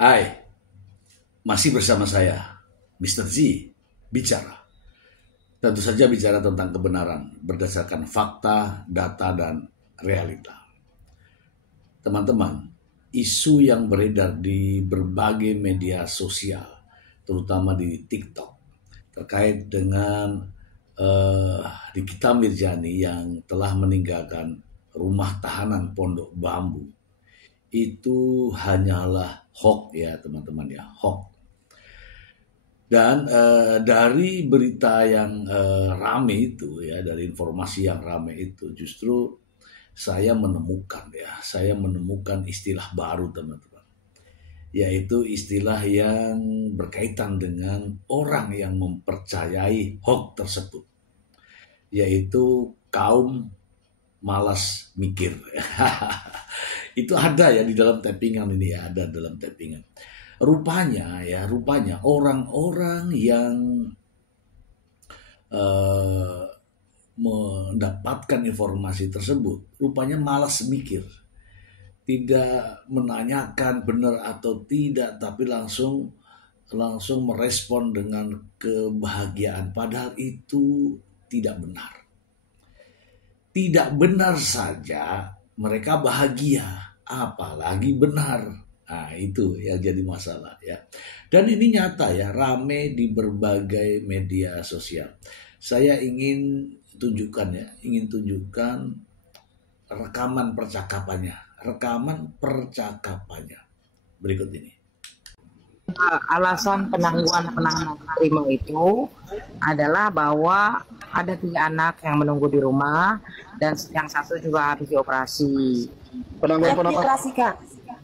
Hai, masih bersama saya, Mr. Z, bicara. Tentu saja bicara tentang kebenaran berdasarkan fakta, data, dan realita. Teman-teman, isu yang beredar di berbagai media sosial, terutama di TikTok, terkait dengan Nikita Mirzani yang telah meninggalkan rumah tahanan Pondok Bambu, itu hanyalah hoax ya teman-teman ya, hoax. Dan dari berita yang rame itu ya, dari informasi yang rame itu, justru saya menemukan istilah baru teman-teman, yaitu istilah yang berkaitan dengan orang yang mempercayai hoax tersebut, yaitu kaum malas mikir. Itu ada ya di dalam tappingan ini ya, ada dalam tappingan. Rupanya orang-orang yang mendapatkan informasi tersebut rupanya malas mikir, tidak menanyakan benar atau tidak, tapi langsung merespon dengan kebahagiaan, padahal itu tidak benar. Tidak benar saja mereka bahagia, apalagi benar. Nah, itu yang jadi masalah ya. Dan ini nyata ya, rame di berbagai media sosial. Saya ingin tunjukkan rekaman percakapannya. Berikut ini. Alasan penangguhan penahanan harimau itu adalah bahwa ada 3 anak yang menunggu di rumah dan yang satu juga habis dioperasi.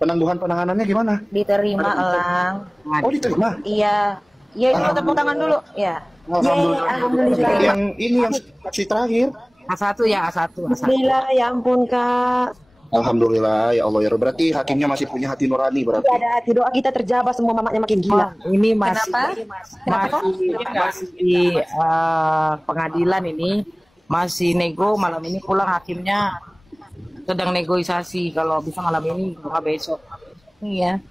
Penangguhan penahanannya gimana? Diterima, Elang. Oh, diterima? Iya. Iya, itu tepuk tangan dulu. Ya. Alhamdulillah. Alhamdulillah. Yang ini yang saksi terakhir. A1 ya, A1. Bismillah, ya ampun, Kak. Alhamdulillah, ya Allah ya. Berarti hakimnya masih punya hati nurani berarti. Tidak ada hati, doa kita terjabah, semua mamanya makin gila. Ini masih Kenapa? masih di pengadilan ini, masih nego. Malam ini pulang hakimnya sedang negosiasi, kalau bisa malam ini kalau besok. Iya.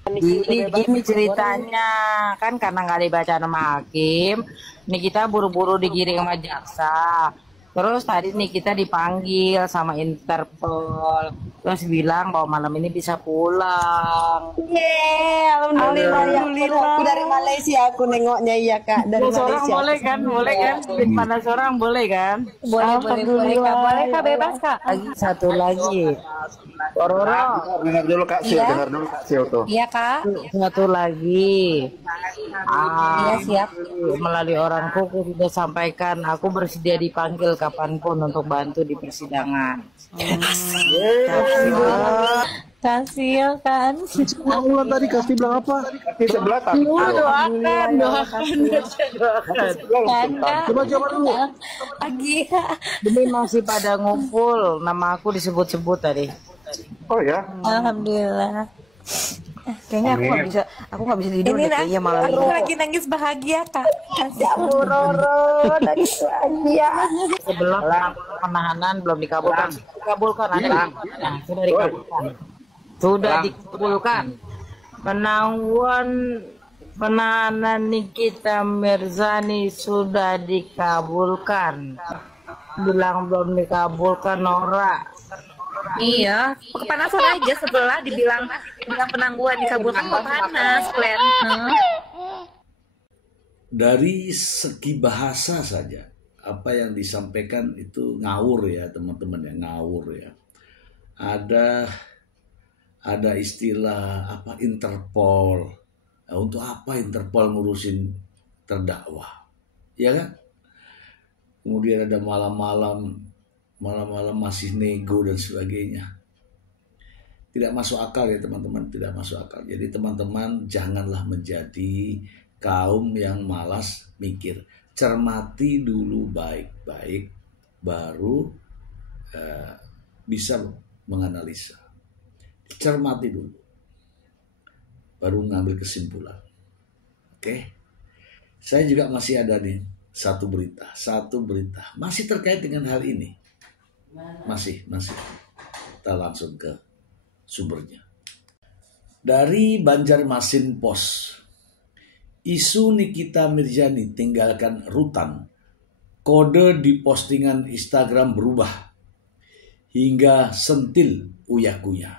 Gini ceritanya, kan karena nggak dibaca nama hakim, ini kita buru-buru digiring sama jaksa. Terus tadi nih kita dipanggil sama Interpol, terus bilang bahwa malam ini bisa pulang. Alhamdulillah. Aku dari Malaysia, aku nengoknya ya, Kak. Dari Malaysia. Boleh kan? Mana seorang boleh kan? Boleh, Kak. Boleh, Kak, bebas, Kak. Satu lagi. Ororo. Dengar dulu Kak Sil, tuh. Iya, Kak. Satu lagi. Iya, siap. Melalui orangku aku sudah sampaikan aku bersedia dipanggil kapanpun untuk bantu di persidangan. Kasih kan. Allah tadi kasih bilang apa? Kasih sebelah tak? Doakan. Coba dulu. Lagi. Ini masih pada ngumpul, nama aku disebut-sebut tadi. Oh ya. Alhamdulillah. Kayaknya aku nggak bisa tidur Ini deh kayaknya malam aku ini. lagi nangis bahagia, Kak. Ya Roro, nangis bahagia. Sebelum penahanan belum dikabulkan. Sudah dikabulkan. Penangguhan penahanan Nikita Mirzani sudah dikabulkan. Bilang belum dikabulkan, Nora. Iya, kepanasan aja sebelah dibilang penangguhan dikabulkan kok panas, Glenn. Dari segi bahasa saja, apa yang disampaikan itu ngawur ya teman-teman ya, ngawur ya. Ada istilah apa, Interpol. Nah, untuk apa Interpol ngurusin terdakwa? Ya kan? Kemudian ada malam-malam masih nego dan sebagainya. Tidak masuk akal ya teman-teman, tidak masuk akal. Jadi teman-teman janganlah menjadi kaum yang malas mikir. Cermati dulu baik-baik, baru bisa menganalisa. Cermati dulu, baru ngambil kesimpulan. Oke? Saya juga masih ada nih satu berita masih terkait dengan hal ini. Masih kita langsung ke sumbernya. Dari Banjarmasin Post. Isu Nikita Mirzani tinggalkan rutan. Kode di postingan Instagram berubah. Hingga sentil uya-kuya.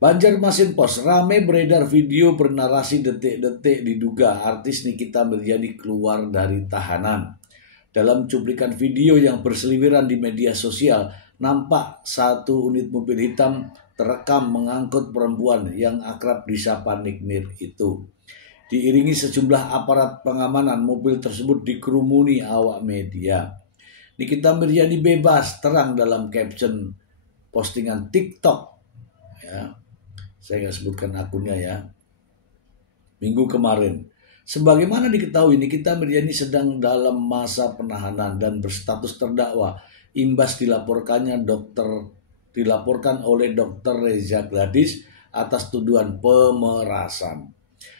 Banjarmasin Post, ramai beredar video bernarasi detik-detik diduga artis Nikita Mirzani keluar dari tahanan. Dalam cuplikan video yang berseliweran di media sosial, nampak satu unit mobil hitam terekam mengangkut perempuan yang akrab disapa Nikmir itu. Diiringi sejumlah aparat pengamanan, mobil tersebut dikerumuni awak media. Nikita Mirzani bebas terang dalam caption postingan TikTok. Ya, saya nggak sebutkan akunnya ya. Minggu kemarin. Sebagaimana diketahui, Nikita Mirzani sedang dalam masa penahanan dan berstatus terdakwa. Imbas dilaporkan oleh Dr. Reza Gladys atas tuduhan pemerasan.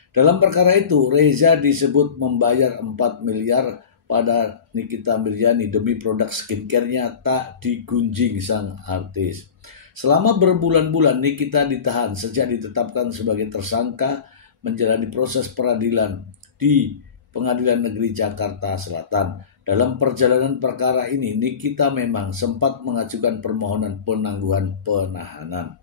Dalam perkara itu, Reza disebut membayar 4 miliar pada Nikita Mirzani demi produk skincare-nya tak digunjing sang artis. Selama berbulan-bulan Nikita ditahan sejak ditetapkan sebagai tersangka menjalani proses peradilan di Pengadilan Negeri Jakarta Selatan. Dalam perjalanan perkara ini, Nikita memang sempat mengajukan permohonan penangguhan penahanan.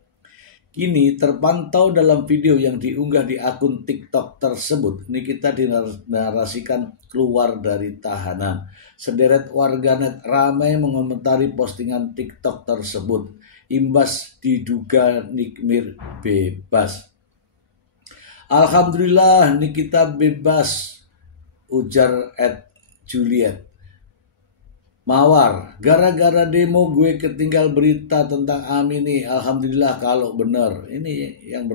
Kini terpantau dalam video yang diunggah di akun TikTok tersebut, Nikita dinarasikan keluar dari tahanan. Sederet warganet ramai mengomentari postingan TikTok tersebut. Imbas diduga Nikmir bebas. Alhamdulillah Nikita bebas, ujar Juliet. Mawar, gara-gara demo gue ketinggal berita tentang Ami nih. Alhamdulillah kalau benar. Ini yang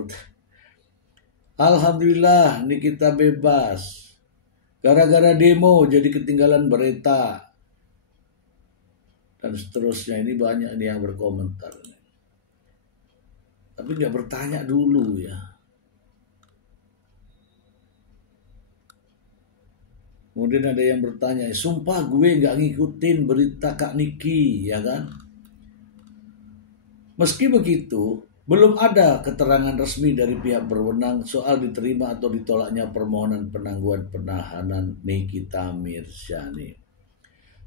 Alhamdulillah Nikita bebas. Gara-gara demo jadi ketinggalan berita. Dan seterusnya, ini banyak nih yang berkomentar. Tapi nggak bertanya dulu ya. Kemudian ada yang bertanya, sumpah gue nggak ngikutin berita Kak Niki, ya kan? Meski begitu, belum ada keterangan resmi dari pihak berwenang soal diterima atau ditolaknya permohonan penangguhan penahanan Nikita Mirzani.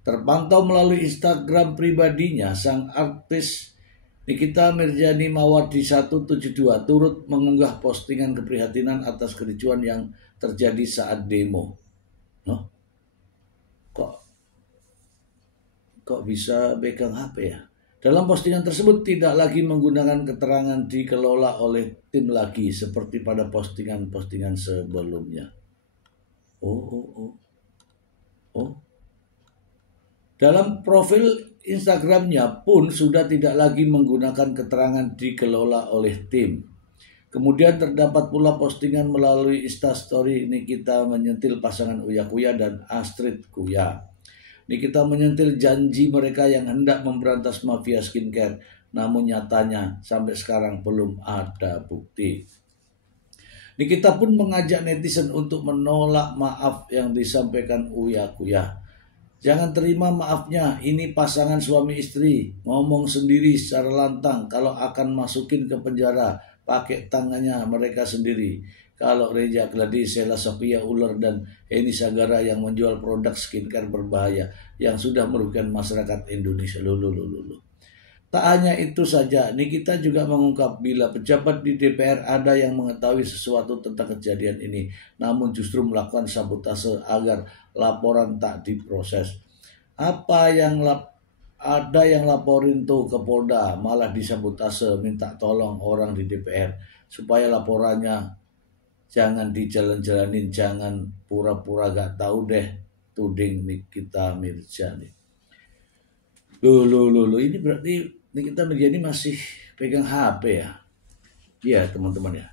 Terpantau melalui Instagram pribadinya, sang artis Nikita Mirzani Mawardi 172 turut mengunggah postingan keprihatinan atas kericuan yang terjadi saat demo. Kok bisa pegang HP ya? Dalam postingan tersebut tidak lagi menggunakan keterangan dikelola oleh tim lagi seperti pada postingan-postingan sebelumnya. Dalam profil Instagramnya pun sudah tidak lagi menggunakan keterangan dikelola oleh tim. Kemudian terdapat pula postingan melalui Instastory Nikita menyentil pasangan Uya Kuya dan Astrid Kuya. Nikita menyentil janji mereka yang hendak memberantas mafia skincare, namun nyatanya sampai sekarang belum ada bukti. Nikita pun mengajak netizen untuk menolak maaf yang disampaikan Uya Kuya. Jangan terima maafnya, ini pasangan suami istri, ngomong sendiri secara lantang kalau akan masukin ke penjara. Pakai tangannya mereka sendiri. Kalau Reza Gladys, Sheila Sofia Uller dan Eni Sagara yang menjual produk skincare berbahaya yang sudah merugikan masyarakat Indonesia. Tak hanya itu saja, Nikita juga mengungkap bila pejabat di DPR ada yang mengetahui sesuatu tentang kejadian ini, namun justru melakukan sabotase agar laporan tak diproses. Ada yang laporin tuh ke Polda, malah disabotase, minta tolong orang di DPR supaya laporannya jangan dijalan-jalanin, jangan pura-pura gak tahu deh, tuding Nikita Mirzani. Loh, ini berarti Nikita Mirzani masih pegang HP ya? Iya teman-teman ya.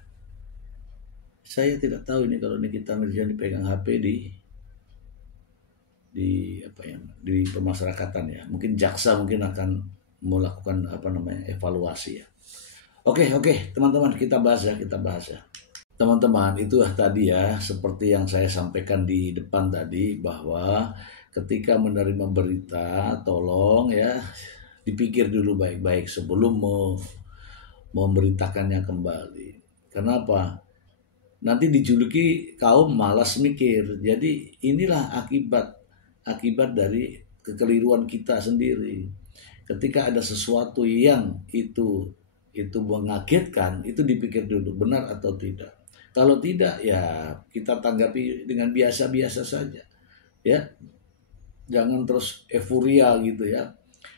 Saya tidak tahu ini kalau Nikita Mirzani pegang HP di pemasyarakatan ya. Mungkin jaksa mungkin akan melakukan evaluasi ya. Oke, teman-teman kita bahas ya. Teman-teman, itu tadi ya, seperti yang saya sampaikan di depan tadi, bahwa ketika menerima berita tolong ya dipikir dulu baik-baik sebelum memberitakannya kembali. Kenapa? Nanti dijuluki kaum malas mikir. Jadi inilah akibat dari kekeliruan kita sendiri. Ketika ada sesuatu yang itu mengagetkan, itu dipikir dulu benar atau tidak. Kalau tidak, ya kita tanggapi dengan biasa-biasa saja. Ya, jangan terus euforia gitu ya.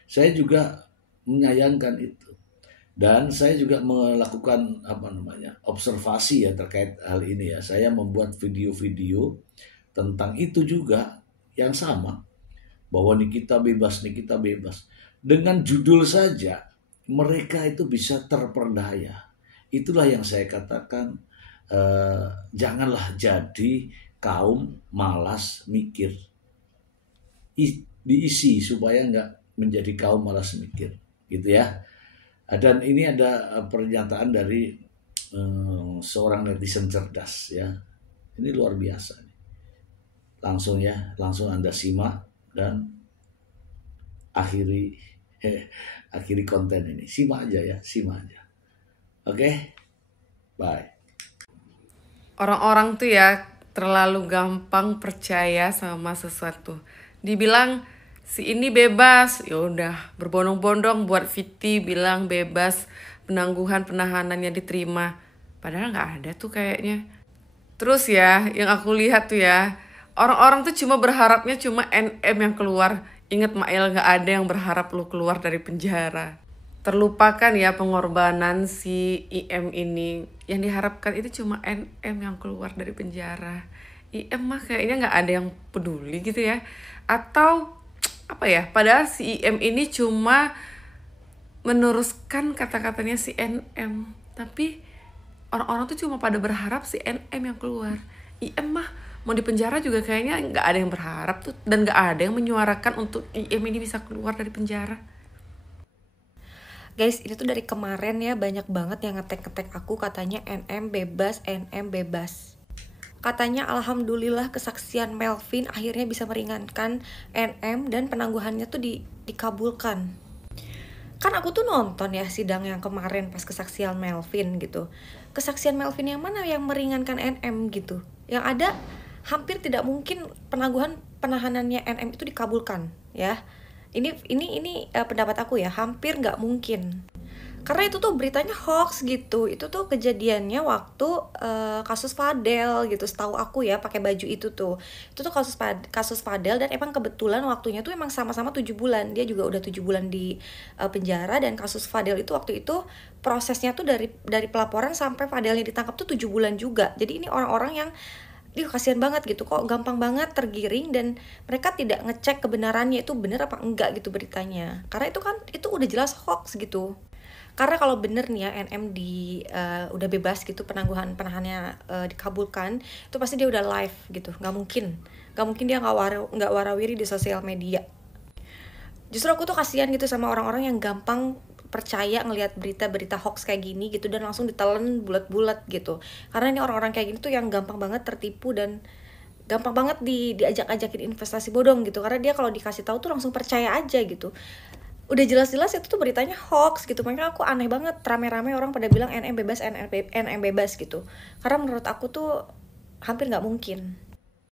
Saya juga menyayangkan itu. Dan saya juga melakukan observasi ya terkait hal ini ya. Saya membuat video-video tentang itu juga yang sama, bahwa Nikita bebas. Dengan judul saja mereka itu bisa terperdaya. Itulah yang saya katakan, janganlah jadi kaum malas mikir. Diisi supaya nggak menjadi kaum malas mikir, gitu ya. Dan ini ada pernyataan dari seorang netizen cerdas ya. Ini luar biasa. Langsung Anda simak dan akhiri konten ini. Simak aja. Oke? Bye. Orang-orang tuh ya terlalu gampang percaya sama sesuatu. Dibilang si ini bebas, ya udah berbondong-bondong buat VT bilang bebas, penangguhan penahanannya diterima. Padahal nggak ada tuh kayaknya. Terus ya, yang aku lihat tuh ya, orang-orang tuh cuma berharapnya cuma NM yang keluar. Ingat Mael, nggak ada yang berharap lu keluar dari penjara. Terlupakan ya pengorbanan si IM ini. Yang diharapkan itu cuma NM yang keluar dari penjara. IM mah kayaknya nggak ada yang peduli gitu ya. Atau apa ya, padahal si IM ini cuma meneruskan kata-katanya si NM. Tapi orang-orang tuh cuma pada berharap si NM yang keluar. IM mah mau di penjara juga kayaknya nggak ada yang berharap tuh. Dan nggak ada yang menyuarakan untuk IM ini bisa keluar dari penjara. Guys, ini tuh dari kemarin ya banyak banget yang ngetek-ngetek aku katanya NM bebas. Katanya alhamdulillah kesaksian Melvin akhirnya bisa meringankan NM dan penangguhannya tuh dikabulkan. Kan aku tuh nonton ya sidang yang kemarin pas kesaksian Melvin gitu. Kesaksian Melvin yang mana yang meringankan NM gitu. Yang ada hampir tidak mungkin penahanannya NM itu dikabulkan ya. Ini pendapat aku ya, hampir nggak mungkin. Karena itu tuh beritanya hoax gitu. Itu tuh kejadiannya waktu kasus Fadel gitu. Setahu aku ya pakai baju itu tuh. Itu tuh kasus Fadel dan emang kebetulan waktunya tuh emang sama-sama 7 bulan. Dia juga udah 7 bulan di penjara, dan kasus Fadel itu waktu itu prosesnya tuh dari pelaporan sampai Fadelnya ditangkap tuh 7 bulan juga. Jadi ini orang-orang yang kasihan banget gitu, kok gampang banget tergiring dan mereka tidak ngecek kebenarannya itu bener apa enggak gitu beritanya. Karena itu udah jelas hoax gitu. Karena kalau bener nih ya NM udah bebas gitu, penahanannya dikabulkan, itu pasti dia udah live gitu. Nggak mungkin dia nggak warawiri di sosial media. Justru aku tuh kasihan gitu sama orang-orang yang gampang percaya ngelihat berita-berita hoax kayak gini gitu dan langsung ditelan bulat-bulat gitu. Karena ini orang-orang kayak gini tuh yang gampang banget tertipu dan gampang banget diajak-ajakin investasi bodong gitu. Karena dia kalau dikasih tahu tuh langsung percaya aja gitu. Udah jelas-jelas itu tuh beritanya hoax gitu. Makanya aku aneh banget rame-rame orang pada bilang NM bebas gitu. Karena menurut aku tuh hampir nggak mungkin.